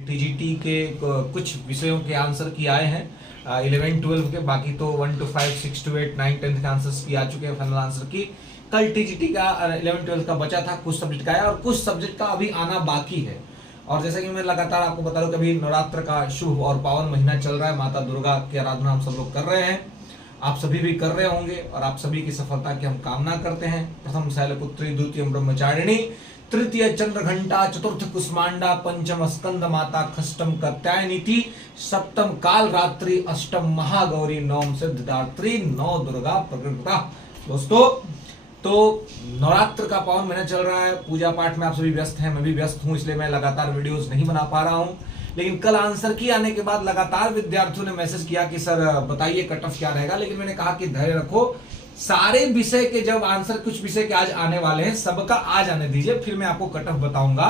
TGT के कुछ विषयों के आंसर की आए हैं 11-12 के, बाकी तो 1 to 5, 6 to 8, 9, 10 के आंसर्स की आ चुके हैं फाइनल आंसर की। कल टीजीटी का 11-12 का बचा था, कुछ सब्जेक्ट का है और कुछ सब्जेक्ट का अभी आना बाकी है। और जैसा कि मैं लगातार आपको बता रहा हूँ, कभी नवरात्र का शुभ और पावन महीना चल रहा है, माता दुर्गा की आराधना हम सब लोग कर रहे हैं, आप सभी भी कर रहे होंगे और आप सभी की सफलता की हम कामना करते हैं। प्रथम शैलपुत्री, द्वितीय ब्रह्मचारिणी, तृतीय चंद्र घंटा, चतुर्थ कुष्मांडा, पंचम स्कंद माता, खष्टम कात्यायनीति, सप्तम काल रात्रि, अष्टम महागौरी, नवम सिद्धिदात्री, नौ दुर्गा प्रकृता। दोस्तों, तो नवरात्र का पावन महीना चल रहा है, पूजा पाठ में आप सभी व्यस्त हैं, मैं भी व्यस्त हूं, इसलिए मैं लगातार वीडियोस नहीं बना पा रहा हूं। लेकिन कल आंसर की आने के बाद लगातार विद्यार्थियों ने मैसेज किया कि सर बताइए कट ऑफ क्या रहेगा, लेकिन मैंने कहा कि धैर्य रखो, सारे विषय के जब आंसर कुछ विषय के आज आने वाले हैं, सबका आज आने दीजिए, फिर मैं आपको कट ऑफ बताऊंगा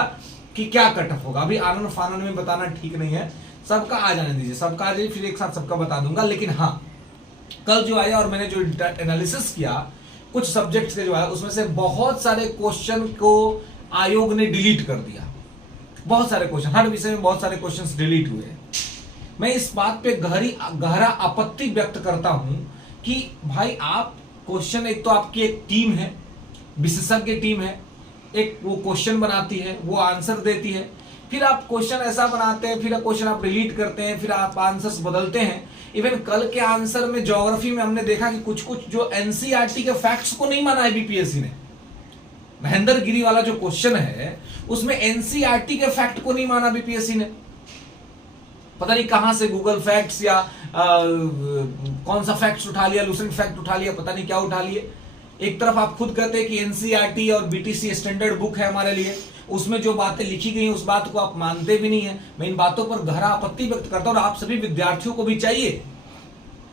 कि क्या कट ऑफ होगा। अभी आनंद फानन में बताना ठीक नहीं है, सबका आज आने दीजिए, सबका आज फिर एक साथ सबका बता दूंगा। लेकिन हाँ, कल जो आया और मैंने जो एनालिसिस किया कुछ सब्जेक्ट्स के जो है, उसमें से बहुत सारे क्वेश्चन को आयोग ने डिलीट कर दिया। बहुत सारे क्वेश्चन, हर विषय में बहुत सारे क्वेश्चन डिलीट हुए हैं। मैं इस बात पे गहरा आपत्ति व्यक्त करता हूं कि भाई आप क्वेश्चन, एक तो आपकी एक टीम है, विशेषज्ञ टीम है, एक वो क्वेश्चन बनाती है, वो आंसर देती है, फिर आप क्वेश्चन ऐसा बनाते हैं, फिर क्वेश्चन आप डिलीट करते हैं, फिर आप आंसर्स बदलते हैं। इवन कल के आंसर में ज्योग्राफी में हमने देखा कि कुछ कुछ जो एनसीईआरटी के फैक्ट्स को नहीं माना है बीपीएससी ने। महेंद्र गिरी वाला जो क्वेश्चन है उसमें एनसीईआरटी के फैक्ट को नहीं माना बीपीएससी ने। पता नहीं कहां से गूगल फैक्ट्स या कौन सा फैक्ट्स उठा लिया, लूसेंट फैक्ट उठा लिया, पता नहीं क्या उठा लिए। एक तरफ आप खुद कहते हैं कि एनसीईआरटी और बीटीसी स्टैंडर्ड बुक है हमारे लिए, उसमें जो बातें लिखी गई उस बात को आप मानते भी नहीं है। मैं इन बातों पर गहरा आपत्ति व्यक्त करता हूं और आप सभी विद्यार्थियों को भी चाहिए।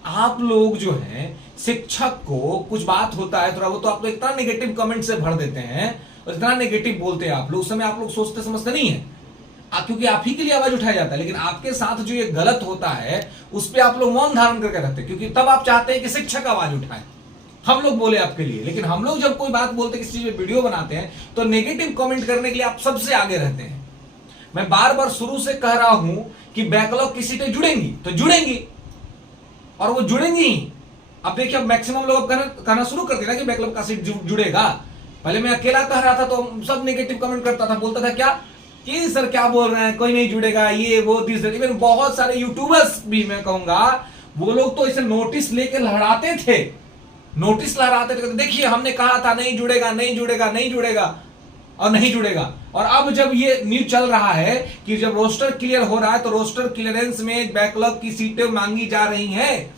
आप लोग जो हैं, शिक्षक को कुछ बात होता है थोड़ा वो, तो आप लोग इतना नेगेटिव कमेंट से भर देते हैं और इतना नेगेटिव बोलते हैं आप लोग, उस समय आप लोग सोचते समझते नहीं है, क्योंकि आप ही के लिए आवाज उठाया जाता है। लेकिन आपके साथ जो ये गलत होता है उस पर आप लोग मौन धारण करके रखते हैं, क्योंकि तब आप चाहते हैं कि शिक्षक आवाज उठाए, हम लोग बोले आपके लिए। लेकिन हम लोग जब कोई बात बोलते हैं, किसी चीज में वीडियो बनाते हैं, तो नेगेटिव कमेंट करने के लिए आप सबसे आगे रहते हैं। मैं बार बार शुरू से कह रहा हूं कि बैकलॉग की सीटें जुड़ेंगी तो जुड़ेंगी और वो जुड़ेंगी। अब देखिए, अब मैक्सिमम लोग कहना शुरू कर दिया कि बैकलॉग का सीट जुड़ेगा। पहले मैं अकेला कह रहा था तो सब नेगेटिव कमेंट करता था, बोलता था क्या कि सर क्या बोल रहे हैं, कोई नहीं जुड़ेगा, ये वो दिस। इवन बहुत सारे यूट्यूबर्स भी, मैं कहूंगा वो लोग तो इसे नोटिस लेके लहराते थे, नोटिस लहराते थे, देखिए हमने कहा था नहीं जुड़ेगा, नहीं जुड़ेगा, नहीं जुड़ेगा और नहीं जुड़ेगा। और अब जब ये न्यूज चल रहा है कि जब रोस्टर क्लियर हो रहा है, तो रोस्टर क्लियरेंस में बैकलॉग की सीटें मांगी जा रही हैं।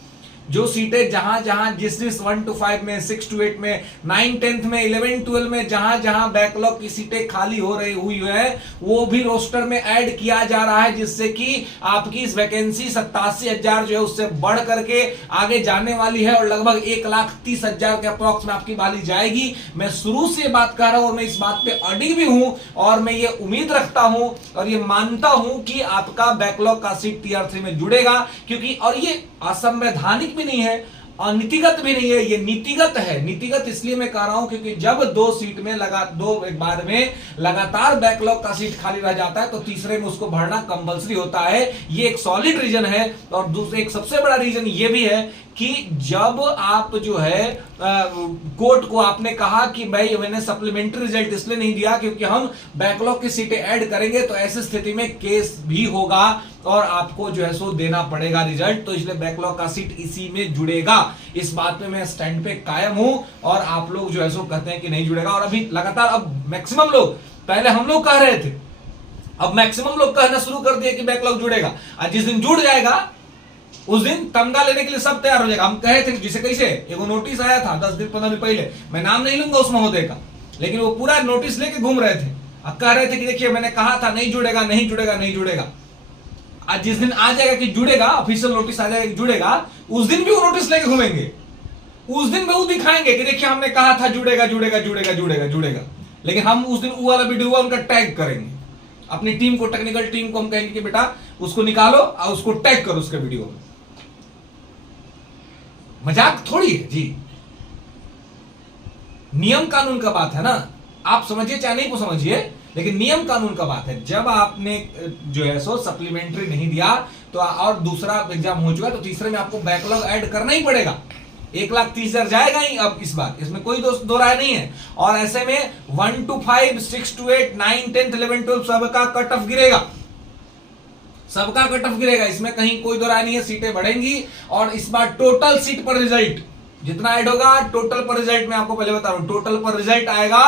जो सीटें जहां जहां जिस 1 to 5 में, 6 to 8 में, 9, 10 में, 11, 12 में जहां जहां बैकलॉग की सीटें खाली हो रही हुई है, वो भी रोस्टर में ऐड किया जा रहा है, जिससे कि आपकी इस वैकेंसी 87,000 जो है उससे बढ़ करके आगे जाने वाली है और लगभग 1,30,000 के अप्रॉक्स में आपकी बाली जाएगी। मैं शुरू से बात कर रहा हूं और मैं इस बात पे अड़ी भी हूं और मैं ये उम्मीद रखता हूं और ये मानता हूं कि आपका बैकलॉग का सीट टीआर 3 में जुड़ेगा, क्योंकि और ये असंवैधानिक भी नहीं है और नीतिगत भी नहीं है, ये नीतिगत है। नीतिगत इसलिए मैं कह रहा हूं क्योंकि जब दो सीट में दो एक बार में लगातार बैकलॉग का सीट खाली रह जाता है तो तीसरे में उसको भरना कंपलसरी होता है। ये एक सॉलिड रीजन है। और दूसरे एक सबसे बड़ा रीजन ये भी है कि जब आप जो है कोर्ट को आपने कहा कि भाई मैंने सप्लीमेंट्री रिजल्ट इसलिए नहीं दिया क्योंकि हम बैकलॉग की सीटें ऐड करेंगे, तो ऐसी स्थिति में केस भी होगा और आपको जो है सो देना पड़ेगा रिजल्ट, तो इसलिए बैकलॉग का सीट इसी में जुड़ेगा। इस बात पे मैं स्टैंड पे कायम हूं और आप लोग जो है सो कहते हैं कि नहीं जुड़ेगा। और अभी लगातार अब मैक्सिमम लोग, पहले हम लोग कह रहे थे, अब मैक्सिमम लोग कहना शुरू कर दिए कि बैकलॉग जुड़ेगा। और जिस दिन जुड़ जाएगा उस दिन तमगा लेने के लिए सब तैयार हो जाएगा। हम कहे थे जिसे कैसे एक नोटिस आया था 10 दिन 15 दिन पहले, मैं नाम नहीं लूंगा उस महोदय का, लेकिन वो पूरा नोटिस लेके घूम रहे थे, अब कह रहे थे कि देखिए मैंने कहा था नहीं जुड़ेगा, नहीं जुड़ेगा, नहीं जुड़ेगा। आज जिस दिन आ जाएगा कि जुड़ेगा, ऑफिशियल नोटिस आ जाएगा कि जुड़ेगा, उस दिन भी वो नोटिस लेके घूमेंगे, उस दिन भी वो दिखाएंगे कि देखिए हमने कहा था जुड़ेगा, जुड़ेगा, जुड़ेगा, जुड़ेगा, जुड़ेगा। लेकिन हम उस दिन वो वाला वीडियो उनका टैग करेंगे, अपनी टीम को, टेक्निकल टीम को हम कहेंगे कि बेटा उसको निकालो और उसको टैग करो उसके वीडियो में। मजाक थोड़ी है जी, नियम कानून का बात है ना, आप समझिए चाहे नहीं को समझिए, लेकिन नियम कानून का बात है, जब आपने जो है सो सप्लीमेंट्री नहीं दिया तो और दूसरा एग्जाम हो चुका तो तीसरे में आपको बैकलॉग ऐड करना ही पड़ेगा। 1,30,000 जाएगा ही अब इस बार, इसमें कोई दो राय नहीं है। और ऐसे में 1 to 5, 6 to 8, 9, 10, 11, 12 सबका कट ऑफ गिरेगा, सबका कट ऑफ गिरेगा, इसमें कहीं कोई दो राय नहीं है। सीटें बढ़ेंगी और इस बार टोटल सीट पर रिजल्ट जितना ऐड होगा, टोटल पर रिजल्ट मैं आपको पहले बता रहा हूं, टोटल पर रिजल्ट आएगा,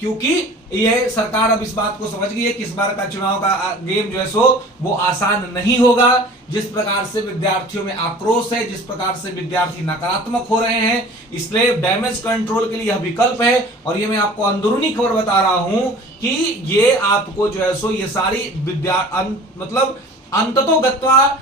क्योंकि ये सरकार अब इस बात को समझ गई है कि इस बार का चुनाव का गेम जो है सो वो आसान नहीं होगा। जिस प्रकार से विद्यार्थियों में आक्रोश है, जिस प्रकार से विद्यार्थी नकारात्मक हो रहे हैं, इसलिए डैमेज कंट्रोल के लिए यह विकल्प है। और ये मैं आपको अंदरूनी खबर बता रहा हूं कि ये आपको जो है सो ये सारी मतलब अंततोगत्वा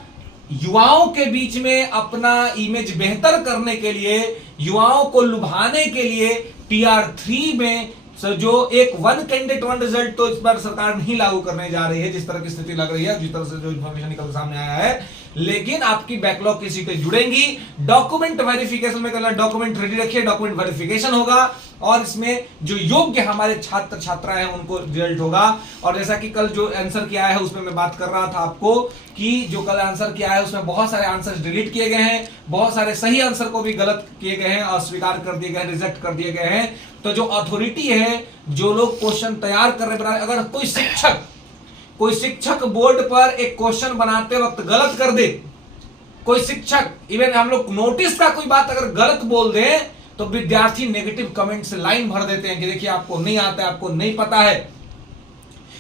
युवाओं के बीच में अपना इमेज बेहतर करने के लिए, युवाओं को लुभाने के लिए TR3 में जो एक वन कैंडिडेट वन रिजल्ट तो इस बार सरकार नहीं लागू करने जा रही है, जिस तरह की स्थिति लग रही है, जिस तरह से जो इन्फॉर्मेशन निकल सामने आया है। लेकिन आपकी बैकलॉग की सीटें जुड़ेंगी। डॉक्यूमेंट वेरिफिकेशन में करना, डॉक्यूमेंट रेडी रखिए, डॉक्यूमेंट वेरिफिकेशन होगा और इसमें जो योग्य हमारे छात्र छात्रा हैं उनको रिजल्ट होगा। और जैसा कि कल जो आंसर किया है उसमें मैं बात कर रहा था आपको कि जो कल आंसर किया है उसमें बहुत सारे आंसर डिलीट किए गए हैं, बहुत सारे सही आंसर को भी गलत किए गए हैं, अस्वीकार कर दिए गए, रिजेक्ट कर दिए गए हैं। तो जो अथॉरिटी है, जो लोग क्वेश्चन तैयार कर रहे हैं, अगर कोई शिक्षक बोर्ड पर एक क्वेश्चन बनाते वक्त गलत कर दे, कोई शिक्षक इवन हम लोग नोटिस का कोई बात अगर गलत बोल दे तो विद्यार्थी नेगेटिव कमेंट से लाइन भर देते हैं कि देखिए आपको नहीं आता है, आपको नहीं पता है।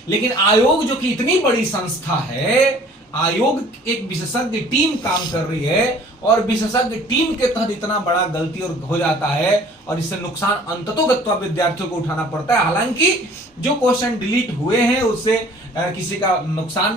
लेकिन आयोग जो कि इतनी बड़ी संस्था है, आयोग एक विशेषज्ञ टीम काम कर रही है और विशेषज्ञ टीम के तहत इतना बड़ा गलती और हो जाता है और इससे नुकसान अंततोगत्वा विद्यार्थियों को उठाना पड़ता है। हालांकि जो क्वेश्चन डिलीट हुए हैं उससे किसी का नुकसान